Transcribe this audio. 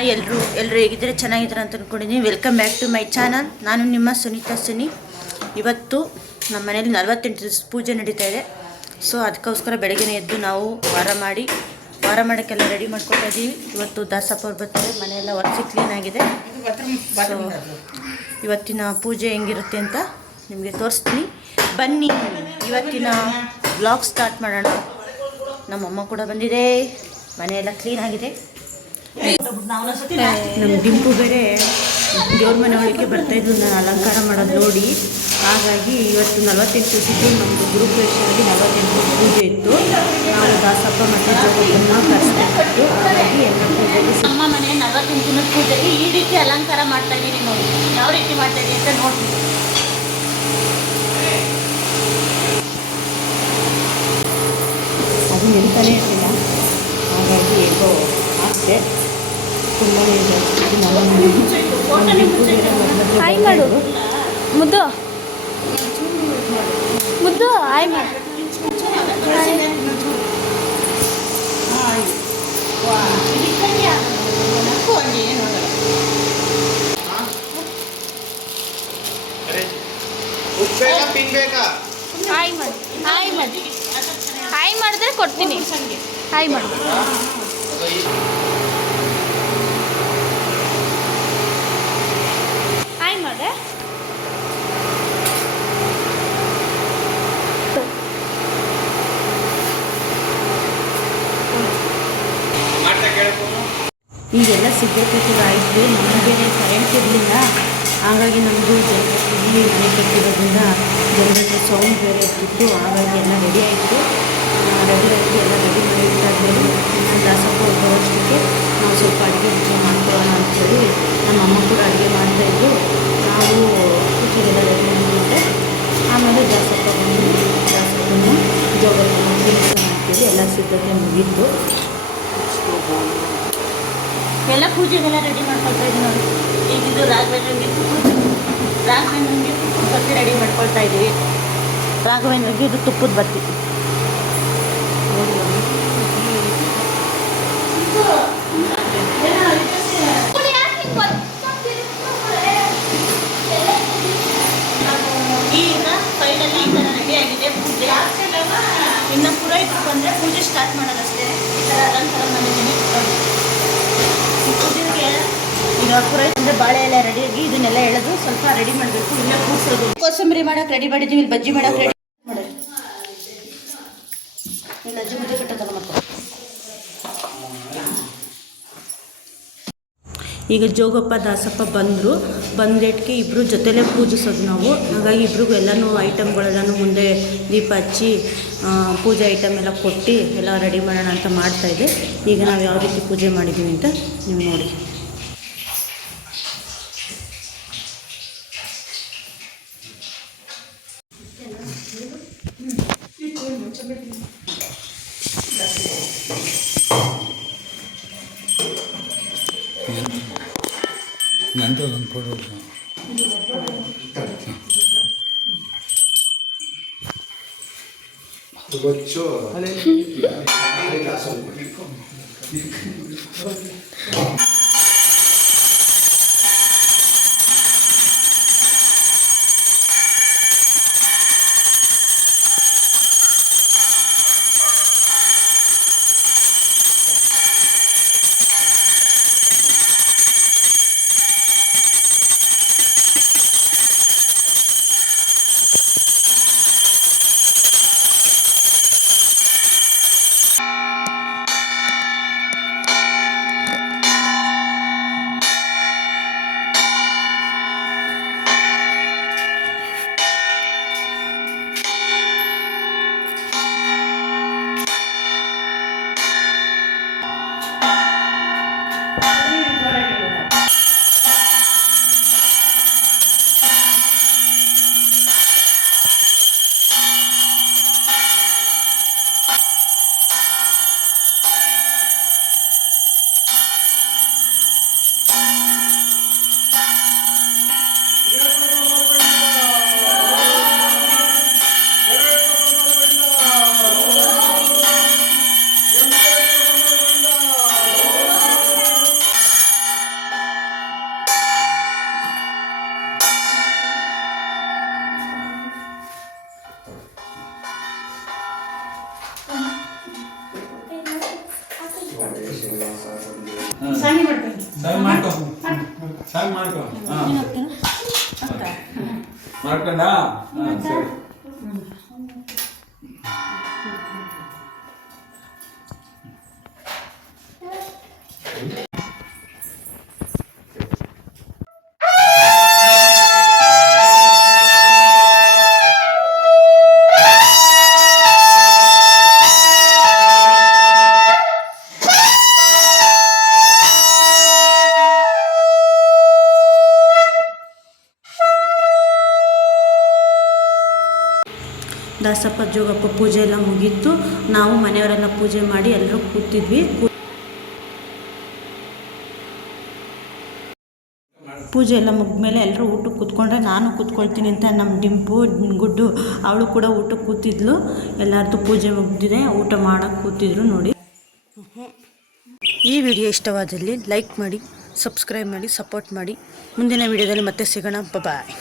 Hi ಎಲ್ಲರೂ ಹೇಗಿದ್ದಾರೆ, ಚೆನ್ನಾಗಿದ್ದಾರೆ ಅಂತ ಅಂದ್ಕೊಂಡಿದ್ದೀನಿ. Welcome back to my channel. ನಾನು ನಿಮ್ಮ ಸುನೀತಾ ಸುನಿ. ಇವತ್ತು ನಮ್ಮ ಮನೇಲಿ 48 ದಿವಸ ಪೂಜೆ ನಡೀತಾ ಇದೆ. ಸೊ ಅದಕ್ಕೋಸ್ಕರ ಬೆಳಗ್ಗೆ ಎದ್ದು ನಾವು ವಾರ ಮಾಡೋಕ್ಕೆಲ್ಲ ರೆಡಿ ಮಾಡ್ಕೊತಾ ಇದ್ದೀವಿ. ಇವತ್ತು ದಾಸಪ್ಪ ಅವ್ರು ಬರ್ತಾರೆ, ಮನೆಯೆಲ್ಲ ಒರೆಸಿ ಕ್ಲೀನ್ ಆಗಿದೆ. ಸೊ ಇವತ್ತಿನ ಪೂಜೆ ಹೆಂಗಿರುತ್ತೆ ಅಂತ ನಿಮಗೆ ತೋರಿಸ್ತೀನಿ, ಬನ್ನಿ. ಇವತ್ತಿನ ವ್ಲಾಗ್ ಸ್ಟಾರ್ಟ್ ಮಾಡೋಣ. ನಮ್ಮಮ್ಮ ಕೂಡ ಬಂದಿದೆ, ಮನೆಯೆಲ್ಲ ಕ್ಲೀನ್ ಆಗಿದೆ. ನಮ್ಮ ಡಿಂಪು ಬೇರೆ ದೇವ್ರ ಮನೆ ಒಳಗೆ ಬರ್ತಾಯಿದ್ರು ನಾನು ಅಲಂಕಾರ ಮಾಡೋದು ನೋಡಿ. ಹಾಗಾಗಿ ಇವತ್ತು 48 ದಿವಸಕ್ಕೆ ನಮ್ಮದು ಗೃಹಪ್ರವೇಶವಾಗಿ 48 ಪೂಜೆ ಇತ್ತು. ನಾವು ದಾಸಪ್ಪ ಮತ್ತು ಜೋಗಪ್ಪನ್ನ ಕರೆಸ್ತಾಯಿತ್ತು. ಹಾಗಾಗಿ ಎಲ್ಲ ಪೂಜೆಗೆ ನಮ್ಮ ಮನೆ 48 ದಿನದ ಪೂಜೆಗೆ ಈ ರೀತಿ ಅಲಂಕಾರ ಮಾಡ್ತಾಯಿದ್ದೀನಿ. ನೋಡಿ ಯಾವ ರೀತಿ ಮಾಡ್ತಾಯಿದ್ದೀನಿ ಅಂತ ನೋಡಿ. ಅದು ನಿಲ್ತಾನೇ ಇರಲಿಲ್ಲ, ಹಾಗಾಗಿ ಹೇಗೋ ಆಗ್ತೆ. ತುಂಬಾ ಹಾಯ್ ಮಾಡು ಮುದ್ದು ಮುದ್ದು, ಹಾಯ್ ಮಾಡು. ಹಾಯ್ ಮಾಡು, ಹಾಯ್ ಮಾಡಿ, ಹಾಯ್ ಮಾಡಿದ್ರೆ ಕೊಡ್ತೀನಿ. ಹಾಯ್ ಮಾಡು. ಹಾಯ್ ಮಾಡೆ. ಈಗೆಲ್ಲ ಸಿದ್ಧತೆ ಕೂಡ ಆಯಿತು. ನಮಗೆ ಕರೆಂಟ್ ಇರಲಿಲ್ಲ, ಹಾಗಾಗಿ ನಮ್ಮದು ಇಲ್ಲಿ ಮನೆ ಕಟ್ಟಿರೋದ್ರಿಂದ ಜನರೇಟರ್ ಸೌಂಡ್ ಬೇರೆ ಇರ್ತಿತ್ತು. ಹಾಗಾಗಿ ಎಲ್ಲ ರೆಡಿ ಆಯಿತು. ರೆಡಿಯಾಗಿ ಎಲ್ಲ ರೆಡಿ ಮಾಡಿ ಇಟ್ಟಾದ್ಮೇಲೆ ನಾನು ದಾಸಪ್ಪ ಬರೋಷ್ಟಕ್ಕೆ ನಾವು ಸ್ವಲ್ಪ ಅಡುಗೆ ಮಾಡ್ಕೊಳ್ಳೋಣ ಅಂಥೇಳಿ ನಮ್ಮಮ್ಮ ಕೂಡ ಅಡುಗೆ ಮಾಡ್ತಾಯಿದ್ರು. ನಾವು ಪೂಜೆಗೆಲ್ಲ ರೆಡಿ ಮಾಡಿಬಿಟ್ಟೆ. ಆಮೇಲೆ ದಾಸಪ್ಪ ಬಂದು ದಾಸಪ್ಪನ ಜೋಗಪ್ಪನ ತಿಳ್ಸೋಣ ಅಂತೇಳಿ ಎಲ್ಲ ಸಿದ್ಧತೆ ಮುಗೀತು. ಎಲ್ಲ ಪೂಜೆಗೆಲ್ಲ ರೆಡಿ ಮಾಡ್ಕೊಳ್ತಾ ಇದ್ದೀವಿ ನೋಡಿ. ಈಗಿದ್ದು ರಾಘವೇಂದ್ರನಿಗೆ ತುಪ್ಪದ ಬತ್ತಿ ರೆಡಿ ಮಾಡ್ಕೊಳ್ತಾ ಇದ್ದೀವಿ. ರಾಘವೇಂದ್ರನಿಗೆ ಇದು ತುಪ್ಪದ ಬತ್ತಿ ಈಗ ಫೈನಲಿ ಈ ಥರ ರೆಡಿ ಆಗಿದೆ ಪೂಜೆ. ಇನ್ನು ಪುರೋಹಿತರು ಬಂದರೆ ಪೂಜೆ ಸ್ಟಾರ್ಟ್ ಮಾಡೋದಷ್ಟೇ. ಈ ಥರ ಅಲಂಕಾರ ಮಾಡಿದ್ದೀನಿ. ಪೂಜೆಗೆ ಈಗ ಪುರೋಹಿತ ಅಂದರೆ ಬಾಳೆ ಎಲ್ಲ ರೆಡಿಯಾಗಿ ಇದನ್ನೆಲ್ಲ ಎಳೆದು ಸ್ವಲ್ಪ ರೆಡಿ ಮಾಡಬೇಕು. ಇಲ್ಲ ಕೂರಿಸೋದು ಕೋಸಂಬರಿ ಮಾಡೋಕೆ ರೆಡಿ ಮಾಡಿದ್ದೀವಿ. ಇಲ್ಲಿ ಬಜ್ಜಿ ಮಾಡೋಕೆ ರೆಡಿ ಮಾಡಿ. ಇಲ್ಲ ಅಜ್ಜಿ ಮುದ್ದೆ ಕಟ್ಟೋದಲ್ಲ ಮತ್ತೆ. ಈಗ ಜೋಗಪ್ಪ ದಾಸಪ್ಪ ಬಂದೇಟ್ಗೆ ಇಬ್ಬರು ಜೊತೆಲೇ ಪೂಜಿಸೋದು ನಾವು. ಹಾಗಾಗಿ ಇಬ್ರಿಗೂ ಎಲ್ಲನೂ ಐಟಮ್ಗಳೆಲ್ಲನೂ ಮುಂದೆ ದೀಪ ಹಚ್ಚಿ ಪೂಜೆ ಐಟಮ್ ಎಲ್ಲ ಕೊಟ್ಟು ಎಲ್ಲ ರೆಡಿ ಮಾಡೋಣ ಅಂತ ಮಾಡ್ತಾಯಿದ್ದೆ. ಈಗ ನಾವು ಯಾವ ರೀತಿ ಪೂಜೆ ಮಾಡಿದ್ದೀವಿ ಅಂತ ನೀವು ನೋಡಿ. ನಂದು ಒಂದು ಫೋಟೋ ಬಚ್ಚು ಸಾಂಗ್ ಮಾಡ್ಕೊ ಸಾಂಗ್ ಮಾಡ್ಕೊ ಹಾಂ ಮಾಡ್ಕೊಂಡ ಹಾಂ ಸರಿ ದಾಸಪ್ಪ ಜೋಗಪ್ಪ ಪೂಜೆ ಎಲ್ಲ ಮುಗೀತು. ನಾವು ಮನೆಯವರೆಲ್ಲ ಪೂಜೆ ಮಾಡಿ ಎಲ್ಲರೂ ಕೂತಿದ್ವಿ. ಪೂಜೆ ಎಲ್ಲ ಮುಗಿದ್ಮೇಲೆ ಎಲ್ಲರೂ ಊಟಕ್ಕೆ ಕೂತ್ಕೊಂಡ್ರೆ ನಾನು ಕೂತ್ಕೊಳ್ತೀನಿ ಅಂತ ನಮ್ಮ ಡಿಂಪು ಗುಡ್ಡು ಅವಳು ಕೂಡ ಊಟಕ್ಕೆ ಕೂತಿದ್ಲು. ಎಲ್ಲರದ್ದು ಪೂಜೆ ಮುಗಿದಿದೆ, ಊಟ ಮಾಡೋಕ್ಕೆ ಕೂತಿದ್ರು ನೋಡಿ. ಈ ವಿಡಿಯೋ ಇಷ್ಟವಾದಲ್ಲಿ ಲೈಕ್ ಮಾಡಿ, ಸಬ್ಸ್ಕ್ರೈಬ್ ಮಾಡಿ, ಸಪೋರ್ಟ್ ಮಾಡಿ. ಮುಂದಿನ ವಿಡಿಯೋದಲ್ಲಿ ಮತ್ತೆ ಸಿಗೋಣ. ಬಾಯ್.